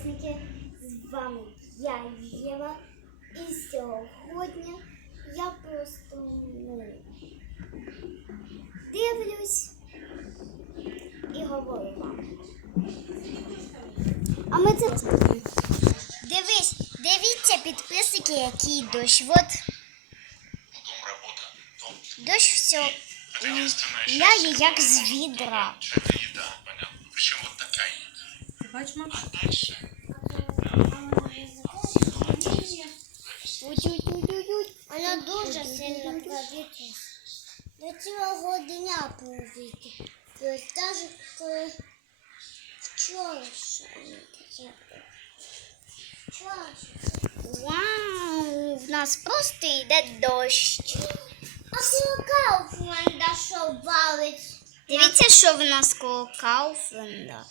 підписники! З вами я Єва. І сьогодні я просто ну, дивлюсь і говорю вам. А ми це дивись, дивіться підписники, який дощ. От дощ все ляє як з відра. Это еда, понятно. Причем вот такая еда. Ти бачиш, Макс? А дальше Ой-ой-ой-ой. Вона дуже сильно повітря. До цілого дня ось навіть коли вчора ще не таке. Вчора. Вау, в нас просто йде дощ. А коло Кауфленда що валить? Дивіться, що в нас коло Кауфленда.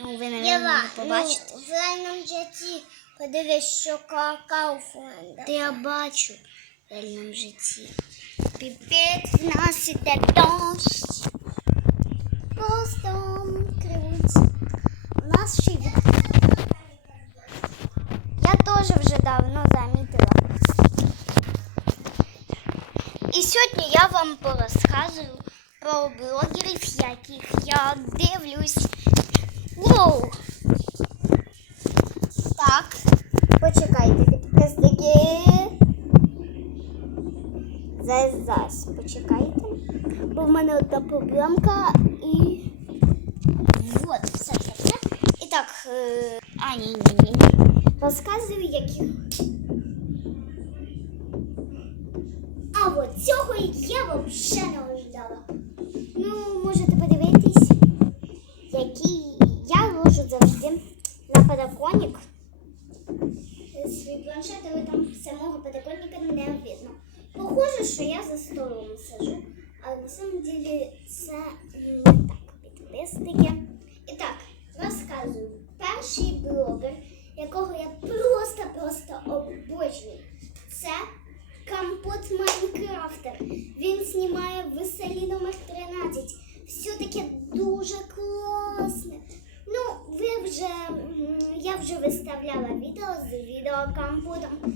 Ну, ви, Єва, не побачите. ну, в реальному житті подивись, що Кауфленда. Та я бачу в реальному житті. Піпець в нас іде дощ. Просто кривуть. У нас ще й Я теж вже давно замітила. І сьогодні я вам порозказую про блогерів, яких я дивлюсь. Воу! Так, почекайте, підписники. Зараз, зараз, почекайте. Бо в мене одна проблемка і. Вот, все, все, все. І так, е... а, ні, ні, ні. Розказую, які. А от цього я взагалі не подоконник. Свій планшет, але там самого подоконника не видно. Похоже, що я за столом сижу, але на самом деле це не так підписники. І так, розказую. Перший блогер, якого я просто-просто обожнюю, це Компот Майнкрафтер. Він знімає веселі номер 13. Все таке дуже класне. Вже виставляла відео з відеокомпотом.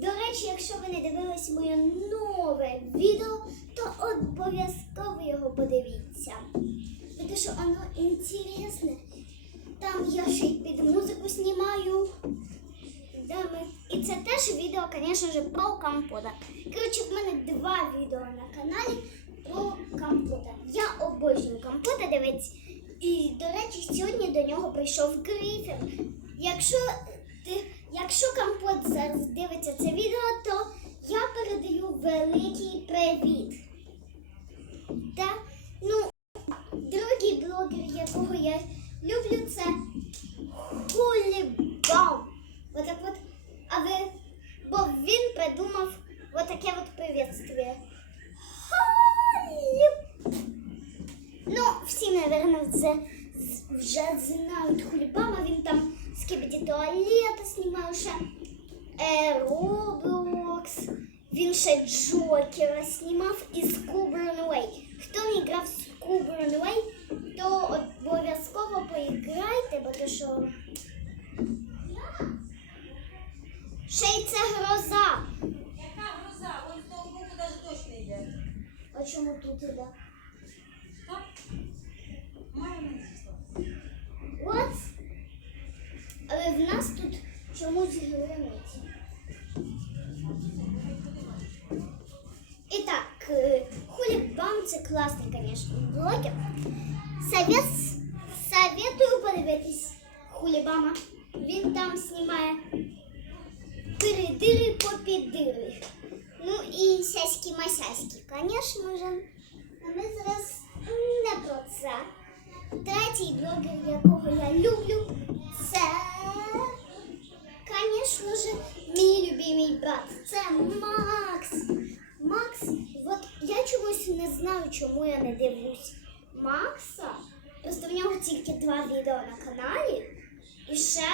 До речі, якщо ви не дивились моє нове відео, то обов'язково його подивіться. Тому що воно інтересне. Там я ще й під музику знімаю. І це теж відео, звісно ж, про компота. Коротше, в мене два відео на каналі про компота. Я обожнюю компота дивитися. І, до речі, сьогодні до нього прийшов Грифін. Якщо, якщо компот зараз дивиться це відео, то я передаю великий привіт. Та, ну, другий блогер, якого я люблю, це Хулібам. Отак от, а ви, бо він придумав отаке от приветствие. Хуліб. Ну, всі, мабуть, це з- вже знають Хулібама. Він там з Кібіді туалета знімав ще Роблокс. Він ще Джокера знімав і Scooby Runaway. Хто не грав в Scooby Runaway, то обов'язково поіграйте, бо то що ще й це гроза. Яка гроза? З того боку навіть дощ не йде. А чому тут іде? в нас тут чомусь гримить. І так, е, Хулібам це класний, звісно, блогер. Совет, советую подивитись Хулібама. Він там знімає передири попідири. Ну і сяські масяські, звісно ж. А ми зараз не про це. Третій блогер, якого я люблю, це, звісно ж, мій любимий брат. Це Макс. Макс, от я чомусь не знаю, чому я не дивлюсь Макса. Просто в нього тільки два відео на каналі. І ще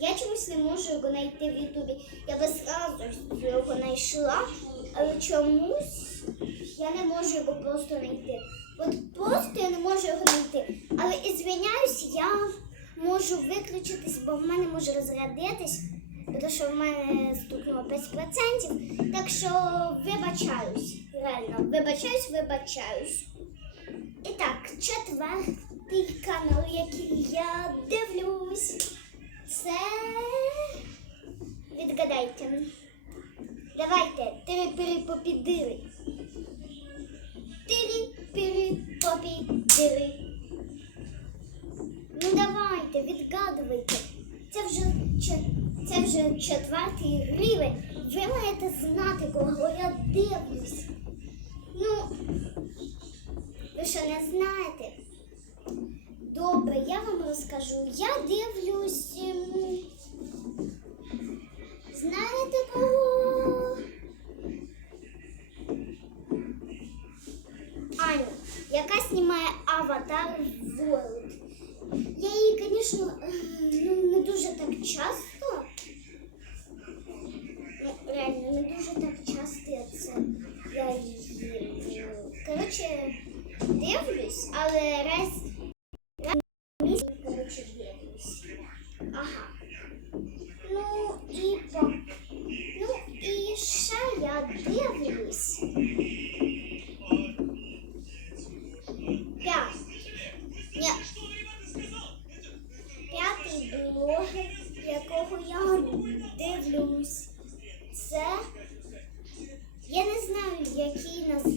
я чомусь не можу його знайти в Ютубі. Я би зразу його знайшла, але чомусь я не можу його просто знайти. От просто я не можу його знайти. Але і звиняюсь, я можу виключитись, бо в мене може розрядитись, тому що в мене стукнуло 5%. Так що вибачаюсь. Реально, вибачаюсь, вибачаюсь. І так, четвертий канал, який я дивлюсь, це. Відгадайте. Давайте, тири-пири-попідири. Тири-пири-попідири. Ну давайте, відгадуйте. Це вже, це вже четвертий рівень. Ви маєте знати, кого я дивлюсь. Ну, ви що не знаєте? Добре, я вам розкажу. Я дивлюсь. яка знімає Аватар World. Я її, звісно, ну, не дуже так часто. Ну, реально, не дуже так часто я це я її. ну, Коротше, дивлюсь, але раз раз дивлюсь. Це я не знаю, який називається.